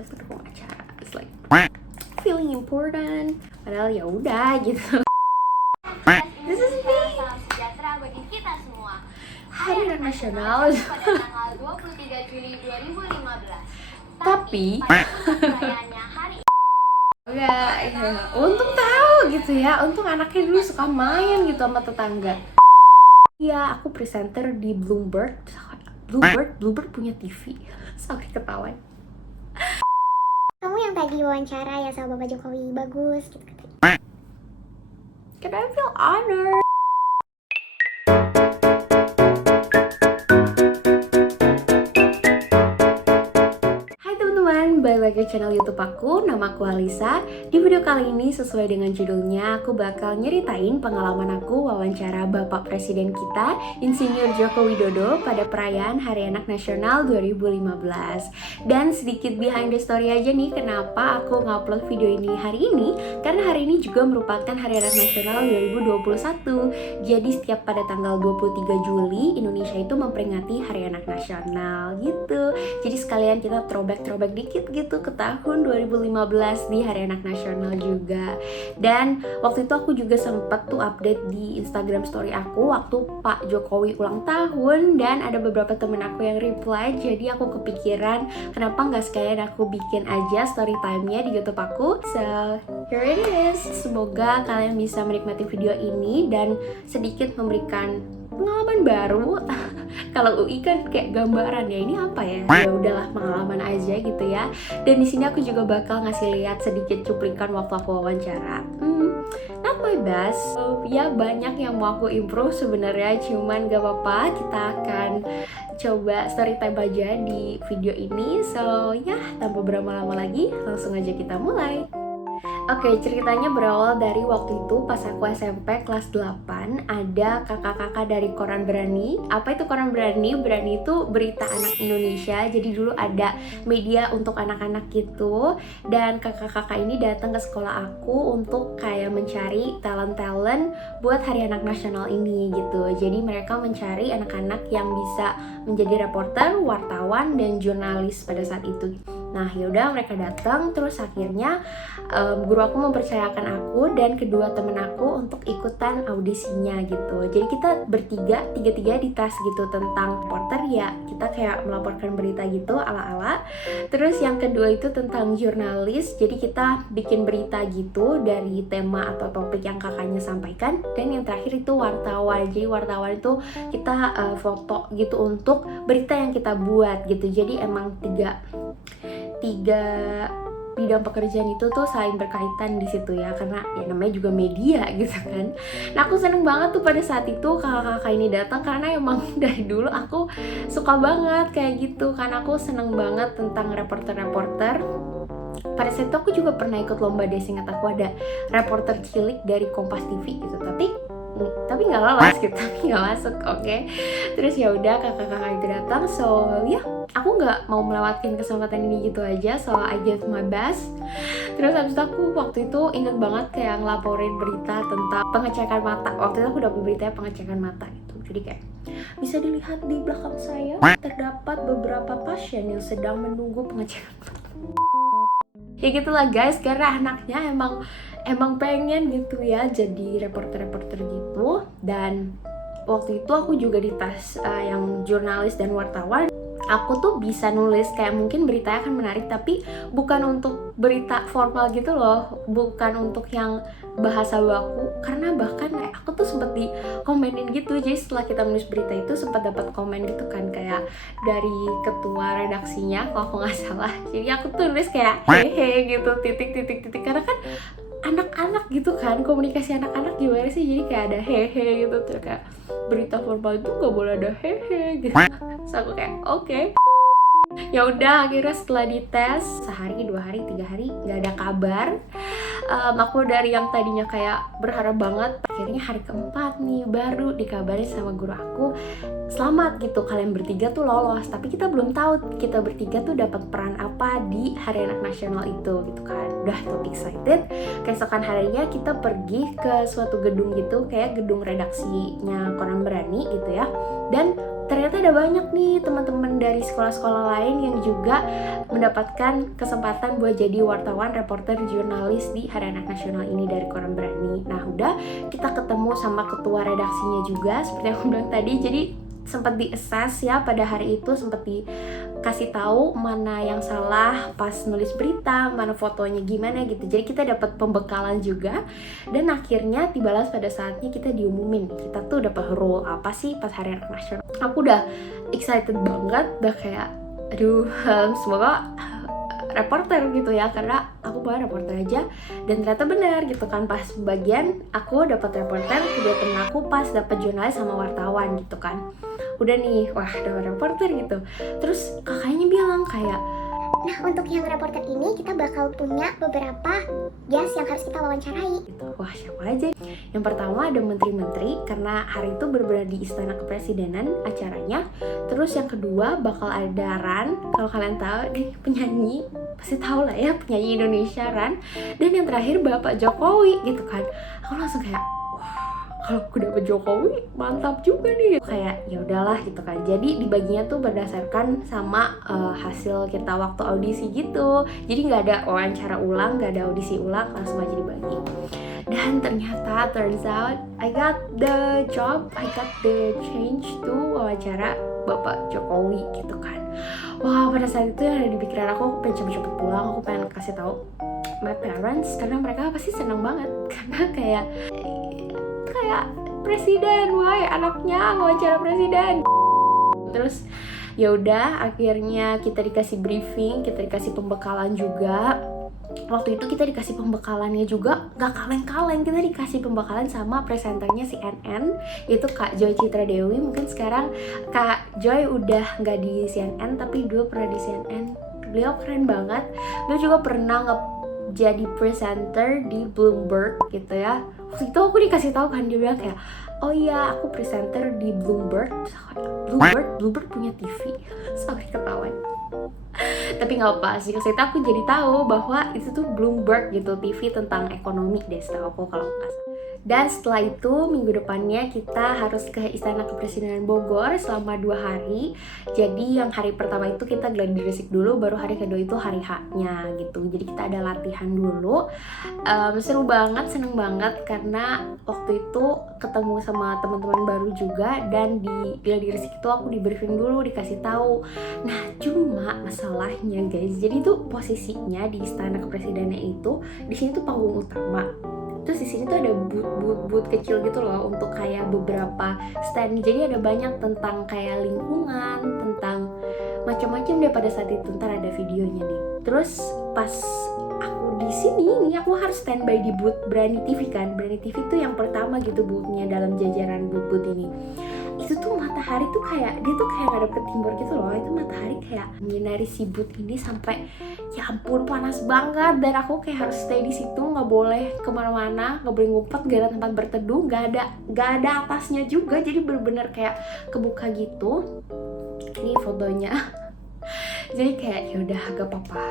presenter dong acara. It's like feeling important. Padahal ya udah gitu. This is me. Salam sejahtera bagi kita semua. Hari Anak Nasional. Pada tanggal 23 Juli 2015. Tapi perayaannya hari enggak, ya. Untung tahu gitu ya. Untung anaknya dulu suka main gitu sama tetangga. Iya, aku presenter di Bloomberg. Bloomberg punya TV. Sampai ketawa. Kamu yang tadi wawancara ya sama Bapak Jokowi, bagus gitu. Can I feel honored? Balik lagi ke channel YouTube aku, nama aku Alisa. Di video kali ini sesuai dengan judulnya, aku bakal nyeritain pengalaman aku wawancara Bapak Presiden kita, Insinyur Joko Widodo pada perayaan Hari Anak Nasional 2015. Dan sedikit behind the story aja nih, kenapa aku ngupload video ini hari ini, karena hari ini juga merupakan Hari Anak Nasional 2021. Jadi setiap pada tanggal 23 Juli, Indonesia itu memperingati Hari Anak Nasional gitu. Jadi sekalian kita throwback dikit gitu ke tahun 2015 di Hari Anak Nasional juga. Dan waktu itu aku juga sempat tuh update di Instagram story aku waktu Pak Jokowi ulang tahun, dan ada beberapa temen aku yang reply. Jadi aku kepikiran kenapa nggak sekalian aku bikin aja story time-nya di YouTube aku. So here it is. Semoga kalian bisa menikmati video ini dan sedikit memberikan pengalaman baru. Kalau UI kan kayak gambaran ya, ini apa ya? Ya udahlah, pengalaman aja gitu ya. Dan di sini aku juga bakal ngasih lihat sedikit cuplikan waktu aku wawancara. Not my best. Ya banyak yang mau aku improve sebenarnya, cuman gak apa-apa. Kita akan coba story time aja di video ini. So ya, tanpa berlama-lama lagi, langsung aja kita mulai. Oke, ceritanya berawal dari waktu itu pas aku SMP kelas 8, ada kakak-kakak dari Koran Berani. Apa itu Koran Berani? Berani itu berita anak Indonesia. Jadi dulu ada media untuk anak-anak gitu. Dan kakak-kakak ini datang ke sekolah aku untuk kayak mencari talent-talent buat Hari Anak Nasional ini gitu. Jadi mereka mencari anak-anak yang bisa menjadi reporter, wartawan, dan jurnalis pada saat itu. Nah yaudah, mereka datang, terus akhirnya guru aku mempercayakan aku dan kedua temen aku untuk ikutan audisinya gitu. Jadi kita tiga di tas gitu tentang reporter ya, kita kayak melaporkan berita gitu ala-ala. Terus yang kedua itu tentang jurnalis, jadi kita bikin berita gitu dari tema atau topik yang kakaknya sampaikan. Dan yang terakhir itu wartawan, jadi wartawan itu kita foto gitu untuk berita yang kita buat gitu. Jadi emang tiga bidang pekerjaan itu tuh saling berkaitan di situ ya, karena ya namanya juga media gitu kan. Nah aku seneng banget tuh pada saat itu kakak-kakak ini datang, karena emang dari dulu aku suka banget kayak gitu, karena aku seneng banget tentang reporter-reporter. Pada saat itu aku juga pernah ikut lomba deh, ingat aku ada reporter cilik dari Kompas TV gitu, tapi nggak lolos gitu, tapi nggak masuk. Oke. Terus ya udah, kakak-kakak itu datang, so ya aku nggak mau melewatkan kesempatan ini gitu aja, so I gave my best. Terus habis itu aku waktu itu inget banget kayak ngelaporin berita tentang pengecekan mata. Waktu itu aku dapet beritanya pengecekan mata gitu. Jadi kayak bisa dilihat di belakang saya terdapat beberapa pasien yang sedang menunggu pengecekan mata. Ya gitulah guys, karena anaknya emang pengen gitu ya jadi reporter gitu. Dan waktu itu aku juga di tas yang jurnalis dan wartawan, aku tuh bisa nulis kayak mungkin beritanya akan menarik, tapi bukan untuk berita formal gitu loh, bukan untuk yang bahasa baku. Karena bahkan aku tuh sempet dikomenin gitu. Jadi setelah kita menulis berita itu sempat dapat komen gitu kan, kayak dari ketua redaksinya kalau aku nggak salah. Jadi aku tuh nulis kayak hehe gitu, titik, karena kan anak-anak gitu kan, komunikasi anak-anak gimana sih, jadi kayak ada hehe gitu. Terus kayak berita formal itu nggak boleh ada hehe gitu. So aku kayak oke. Ya udah, akhirnya setelah dites sehari, 2 hari, 3 hari nggak ada kabar. Aku dari yang tadinya kayak berharap banget, akhirnya hari keempat nih baru dikabarin sama guru aku, selamat gitu, kalian bertiga tuh lolos. Tapi kita belum tahu kita bertiga tuh dapat peran apa di Hari Anak Nasional itu gitu kan. Udah tuh excited. Keesokan harinya kita pergi ke suatu gedung gitu, kayak gedung redaksinya Koran Berani gitu ya. Dan ternyata ada banyak nih teman-teman dari sekolah-sekolah lain yang juga mendapatkan kesempatan buat jadi wartawan, reporter, jurnalis di Hari Anak Nasional ini dari Koran Berani. Nah udah, kita ketemu sama ketua redaksinya juga seperti yang aku bilang tadi. Jadi sempat di-assess ya pada hari itu, sempat dikasih tahu mana yang salah pas nulis berita, mana fotonya gimana gitu. Jadi kita dapat pembekalan juga, dan akhirnya tibalah pada saatnya kita diumumin kita tuh dapat role apa sih pas Hari Anak Nasional. Aku udah excited banget, udah kayak aduh semoga reporter gitu ya, karena aku bawa reporter aja. Dan ternyata benar gitu kan, pas bagian aku dapat reporter, kedua temen aku pas dapat jurnalis sama wartawan gitu kan. Udah nih, wah dapat reporter gitu. Terus kakaknya bilang kayak, Nah, untuk yang reporter ini kita bakal punya beberapa guest yang harus kita wawancarai. gitu. Wah siapa aja? Yang pertama ada menteri-menteri, karena hari itu benar-benar di Istana Kepresidenan acaranya. Terus yang kedua bakal ada Ran, kalau kalian tahu nih penyanyi, pasti tahu lah ya, penyanyi Indonesia Ran. Dan yang terakhir Bapak Jokowi gitu kan. Aku langsung kayak, kalau aku dapet Jokowi mantap juga nih, kayak ya udahlah gitu kan. Jadi dibaginya tuh berdasarkan sama hasil kita waktu audisi gitu. Jadi nggak ada wawancara ulang, nggak ada audisi ulang, langsung aja dibagi. Dan ternyata turns out I got the job, I got the change to wawancara Bapak Jokowi gitu kan. Wah pada saat itu yang ada di pikiran aku pengen cepet-cepet pulang, aku pengen kasih tahu my parents, karena mereka pasti seneng banget karena kayak presiden, wah anaknya wawancara presiden. Terus ya udah, akhirnya kita dikasih briefing, kita dikasih pembekalan juga. Waktu itu kita dikasih pembekalannya juga gak kaleng-kaleng, kita dikasih pembekalan sama presenternya CNN, yaitu Kak Joy Citra Dewi. Mungkin sekarang Kak Joy udah gak di CNN, tapi dulu pernah di CNN. Beliau keren banget. Beliau juga pernah jadi presenter di Bloomberg gitu ya. Waktu itu aku dikasih tahu kan, dia bilang kayak, oh iya aku presenter di Bloomberg. Bloomberg punya TV. Sorry ketahuan. Tapi nggak apa sih, itu aku jadi tahu bahwa itu tuh Bloomberg gitu, TV tentang ekonomi deh setahu aku kalau nggak salah. Dan setelah itu minggu depannya kita harus ke Istana Kepresidenan Bogor selama 2 hari. Jadi yang hari pertama itu kita gladi resik dulu, baru hari kedua itu hari H-nya gitu. Jadi kita ada latihan dulu. Seru banget, seneng banget karena waktu itu ketemu sama teman-teman baru juga, dan di gladi resik itu aku di briefing dulu, dikasih tahu. Nah cuma masalahnya guys, jadi tuh posisinya di Istana Kepresidenan itu, di sini tuh panggung utama. Terus di sini tuh ada booth kecil gitu loh untuk kayak beberapa stand. Jadi ada banyak tentang kayak lingkungan, tentang macam-macam deh pada saat itu. Ntar ada videonya nih. Terus pas aku di sini nih, aku harus standby di booth Berani TV kan. Berani TV tuh yang pertama gitu boothnya dalam jajaran booth ini. Itu tuh matahari tuh kayak, dia tuh kayak ngadep ke timur gitu loh. Itu matahari kayak menyinari si booth ini sampai ya ampun panas banget. Dan aku kayak harus stay di situ, nggak boleh kemana-mana, nggak boleh ngumpet, nggak ada tempat berteduh, nggak ada atasnya juga. Jadi bener-bener kayak kebuka gitu. Ini fotonya. Jadi kayak ya udah gak apa-apa,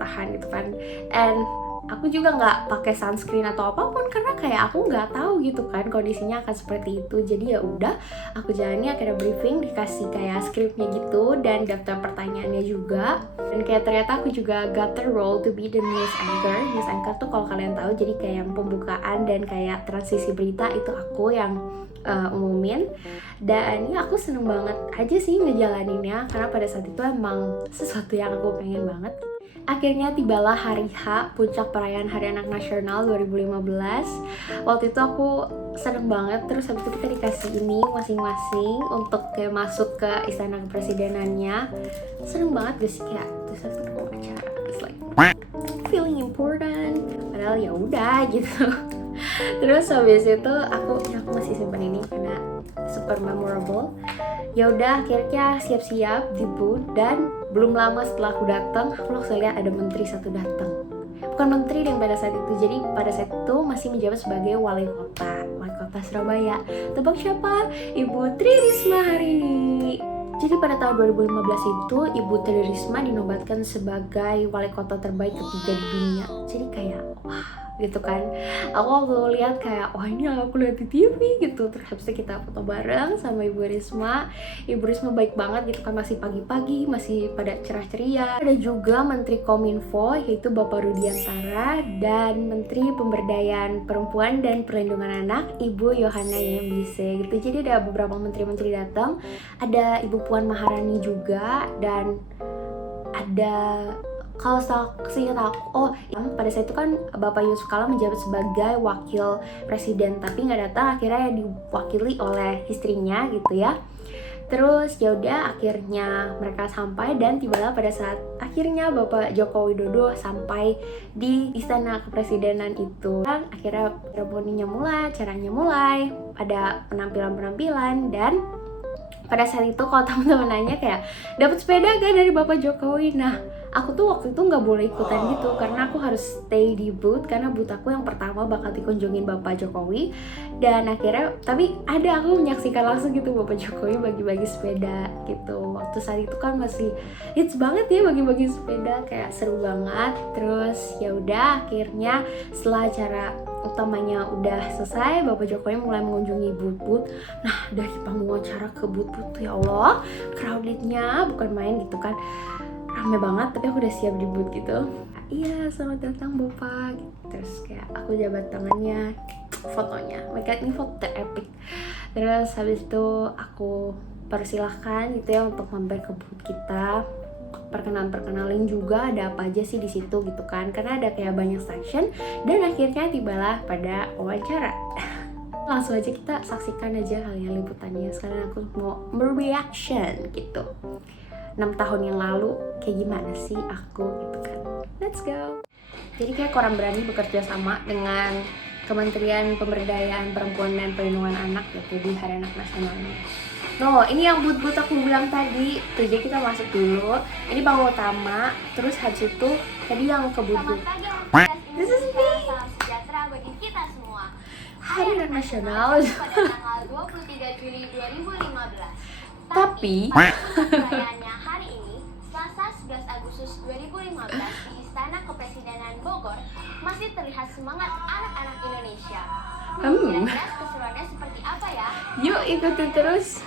tahan gitu kan. And aku juga nggak pakai sunscreen atau apapun karena kayak aku nggak tahu gitu kan kondisinya akan seperti itu. Jadi ya udah, aku jalani, akhirnya briefing, dikasih kayak skripnya gitu dan daftar pertanyaannya juga. Dan kayak ternyata aku juga got the role to be the news anchor. News anchor tuh kalau kalian tahu jadi kayak yang pembukaan dan kayak transisi berita itu aku yang umumin. Dan ya aku seneng banget aja sih ngejalaninnya karena pada saat itu emang sesuatu yang aku pengen banget. Akhirnya tibalah hari H, puncak perayaan Hari Anak Nasional 2015. Waktu itu aku seneng banget, terus habis itu kita dikasih ini masing-masing untuk kayak masuk ke Istana Kepresidenannya. Seneng banget gak sih, kayak terus aku mau acara, it's like feeling important. Padahal ya udah gitu. Terus habis itu aku masih simpan ini karena super memorable. Ya udah, akhirnya siap-siap di booth, dan belum lama setelah aku datang, aku langsung lihat ada menteri satu datang. Bukan menteri yang pada saat itu, jadi pada saat itu masih menjabat sebagai wali kota Surabaya. Tebak siapa? Ibu Tri Risma hari ini. Jadi pada tahun 2015 itu Ibu Tri Risma dinobatkan sebagai wali kota terbaik ketiga di dunia. Jadi kayak wah, gitu kan. Aku waktu lihat kayak wah ini aku lihat di TV gitu. Terus habis itu kita foto bareng sama Ibu Risma. Ibu Risma baik banget gitu kan, masih pagi-pagi, masih pada cerah ceria. Ada juga Menteri Kominfo yaitu Bapak Rudiantara dan Menteri Pemberdayaan Perempuan dan Perlindungan Anak Ibu Yohana Yembise gitu. Jadi ada beberapa menteri-menteri datang. Ada Ibu Puan Maharani juga, dan ada, kalau seingat aku, pada saat itu kan Bapak Yusuf Kala menjabat sebagai wakil presiden, tapi nggak datang, akhirnya diwakili oleh istrinya gitu ya. Terus ya udah, akhirnya mereka sampai dan tibalah pada saat akhirnya Bapak Joko Widodo sampai di istana kepresidenan itu. Dan akhirnya ceremoninya mulai, acaranya mulai, ada penampilan-penampilan. Dan pada saat itu kalau teman-teman nanya kayak dapat sepeda gak dari Bapak Jokowi, nah aku tuh waktu itu nggak boleh ikutan gitu karena aku harus stay di booth, karena booth aku yang pertama bakal dikunjungin Bapak Jokowi. Dan akhirnya tapi ada, aku menyaksikan langsung gitu Bapak Jokowi bagi-bagi sepeda gitu. Waktu saat itu kan masih hits banget ya bagi-bagi sepeda, kayak seru banget. Terus ya udah, akhirnya setelah acara utamanya udah selesai, Bapak Jokowi mulai mengunjungi booth-booth. Nah dari panggung acara ke booth-booth tuh ya Allah, crowdednya bukan main gitu kan, rame banget. Tapi aku udah siap di booth gitu. Iya, selamat datang Bapak. Terus kayak aku jabat tangannya, fotonya. My God, ini foto terepik. Terus habis itu aku persilahkan gitu ya untuk mampir ke booth kita. Perkenalin juga ada apa aja sih di situ gitu kan, karena ada kayak banyak section. Dan akhirnya tibalah pada wawancara. Langsung aja kita saksikan aja kali ya liputannya. Sekarang aku mau mereaction gitu, 6 tahun yang lalu kayak gimana sih aku gitu kan. Let's go. Jadi kayak kurang berani bekerja sama dengan Kementerian Pemberdayaan Perempuan dan Perlindungan Anak gitu di Hari Anak Nasional ini. No, ini yang booth-booth aku bilang tadi. Tuh, jadi kita masuk dulu. Ini panggung utama. Terus habis itu tadi yang ke booth-booth. This is me. Salam sejahtera bagi kita semua. Hari Anak Nasional. Pada tanggal 23 Juli 2015. Tapi Perayaannya hari ini, Selasa 11 Agustus 2015 di Istana Kepresidenan Bogor, masih terlihat semangat anak-anak Indonesia. Kira-kira keseruannya seperti apa ya? yuk ikutin terus.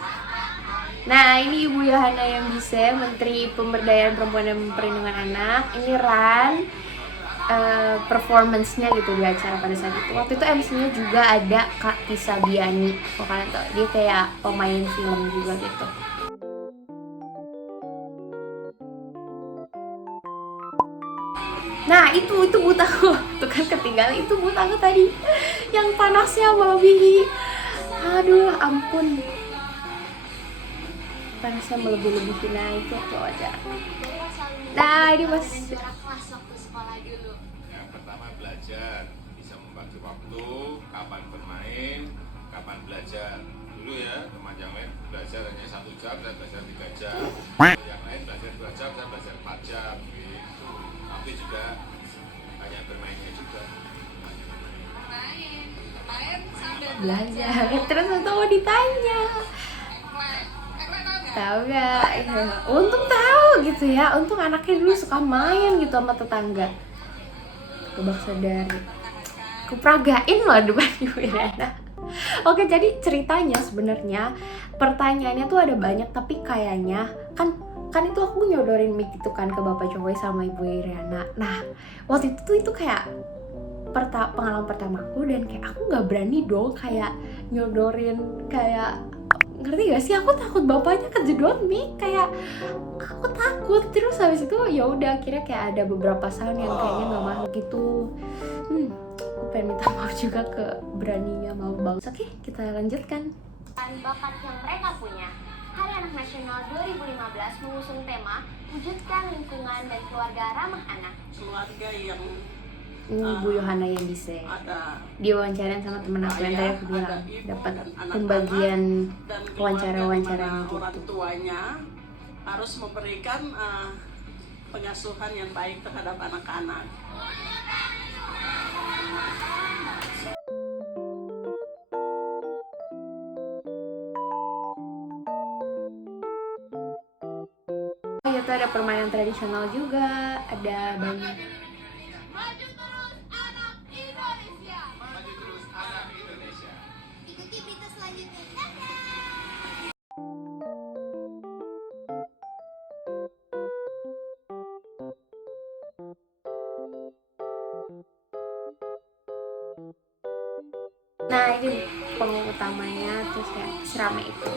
Nah ini Ibu Yohana Yembise, Menteri Pemberdayaan Perempuan dan Perlindungan Anak. Ini run performance-nya gitu di acara pada saat itu. Waktu itu MC-nya juga ada Kak Tisa Biani. Kok kalian tau, dia kayak pemain film juga gitu. Nah itu booth aku. Tuh kan ketinggalan, itu booth aku tadi yang panasnya melebihi, aduh ampun, panasnya melebihi. Nah itu waktu wawancara. Nah ini mas, kelas waktu sekolah dulu. Yang pertama belajar, bisa membagi waktu, kapan bermain, kapan belajar. Dulu ya, teman yang lain belajar hanya 1 jam, saya belajar 3 jam. Yang lain belajar 2 jam, saya belajar 4 jam gitu. Tapi juga banyak bermainnya juga. Main sambil belajar. Terus itu mau ditanya, tahu gak? Ya, untung tahu gitu ya. Untung anaknya dulu suka main gitu sama tetangga. Kebak sadar, kuperagain loh depan Ibu Irena. Oke, jadi ceritanya sebenarnya pertanyaannya tuh ada banyak, tapi kayaknya kan itu aku nyodorin mic itu kan ke Bapak Jokowi sama Ibu Iriana. Nah waktu itu kayak pengalaman pertamaku, dan kayak aku nggak berani dong kayak nyodorin, kayak ngerti gak sih, aku takut bapaknya kejedot mic, kayak aku takut. Terus habis itu ya udah, akhirnya kayak ada beberapa sound yang kayaknya nggak masuk gitu. Aku pengen minta maaf juga ke beraninya, maaf banget. Oke, kita lanjutkan. Dan bakat yang mereka punya. Hari Anak Nasional 2015 mengusung tema wujudkan lingkungan dan keluarga ramah anak. keluarga yang Ini Bu Yohana Yembise. ada Diwawancarain sama temen aku yang tadi aku bilang dapat pembagian dan wawancara-wawancaranya keluarga di mana orang gitu. tuanya harus memberikan pengasuhan yang baik terhadap anak-anak. Itu ada permainan tradisional juga, ada banyak. Maju terus anak Indonesia. Maju terus anak Indonesia. Ikuti berita selanjutnya. Dadah! Nah ini panggung utamanya, terus kayak seramai itu.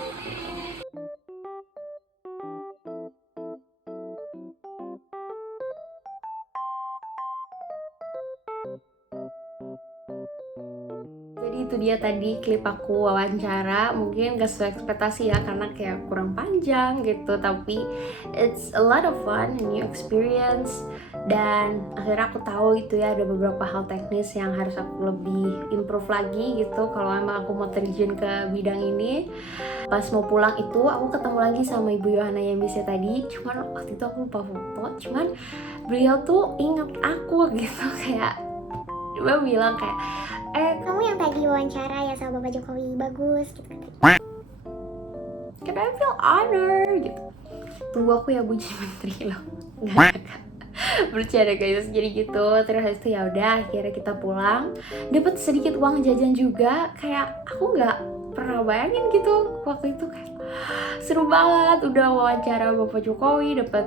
Jadi itu dia tadi klip aku wawancara, mungkin gak sesuai ekspektasi ya karena kayak kurang panjang gitu, tapi it's a lot of fun, a new experience. Dan akhirnya aku tahu itu ya ada beberapa hal teknis yang harus aku lebih improve lagi gitu kalau emang aku mau terjun ke bidang ini. Pas mau pulang itu aku ketemu lagi sama Ibu Yohana yang bisa tadi, cuman waktu itu aku lupa foto, cuman beliau tuh inget aku gitu, kayak dia bilang kayak Kamu yang tadi wawancara ya sama Bapak Jokowi, bagus gitu kan. can I feel honored gitu. Tunggu aku ya Bu jadi menteri loh. Gak bercanda guys, jadi gitu. Terus habis itu ya udah akhirnya kita pulang, dapat sedikit uang jajan juga. Kayak aku nggak pernah bayangin gitu waktu itu, kayak seru banget. Udah wawancara Bapak Jokowi, dapat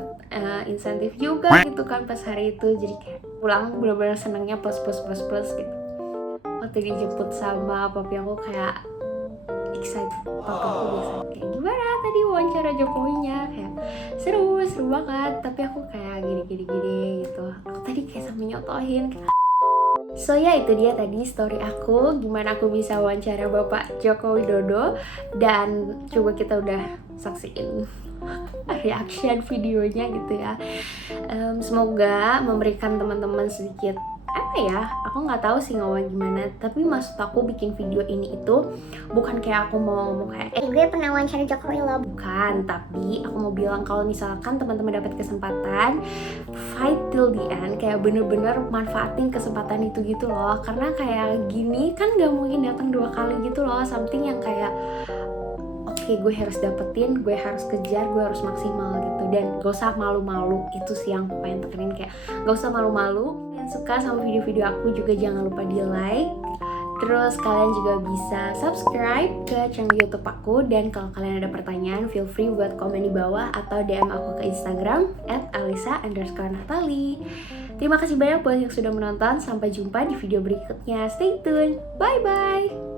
insentif juga gitu kan pas hari itu. Jadi kayak pulang benar-benar senangnya plus gitu. Waktu dijemput sama papi aku kayak excited, papaku biasa kayak gimana tadi wawancara Jokowinya, kayak seru banget, tapi aku kayak gini gitu, aku tadi kayak sambil nyotohin kayak. So ya itu dia tadi story aku gimana aku bisa wawancara Bapak Joko Widodo, dan coba kita udah saksiin reaction videonya gitu ya. Semoga memberikan teman-teman sedikit apa ya, aku nggak tahu sih ngomong gimana, tapi maksud aku bikin video ini itu bukan kayak aku mau ngomong kayak Gue pernah wawancara Jokowi loh. bukan, tapi aku mau bilang kalau misalkan teman-teman dapat kesempatan, fight till the end, kayak bener-bener manfaatin kesempatan itu gitu loh, karena kayak gini kan nggak mungkin datang 2 kali gitu loh, something yang kayak oke, gue harus dapetin, gue harus kejar, gue harus maksimal gitu. Dan gak usah malu-malu, itu sih yang pengen tekenin, kayak gak usah malu-malu. Yang suka sama video-video aku juga jangan lupa di like. Terus kalian juga bisa subscribe ke channel YouTube aku. Dan kalau kalian ada pertanyaan, feel free buat komen di bawah atau DM aku ke Instagram @alisa_natali. Terima kasih banyak buat yang sudah menonton. Sampai jumpa di video berikutnya. Stay tune. Bye bye.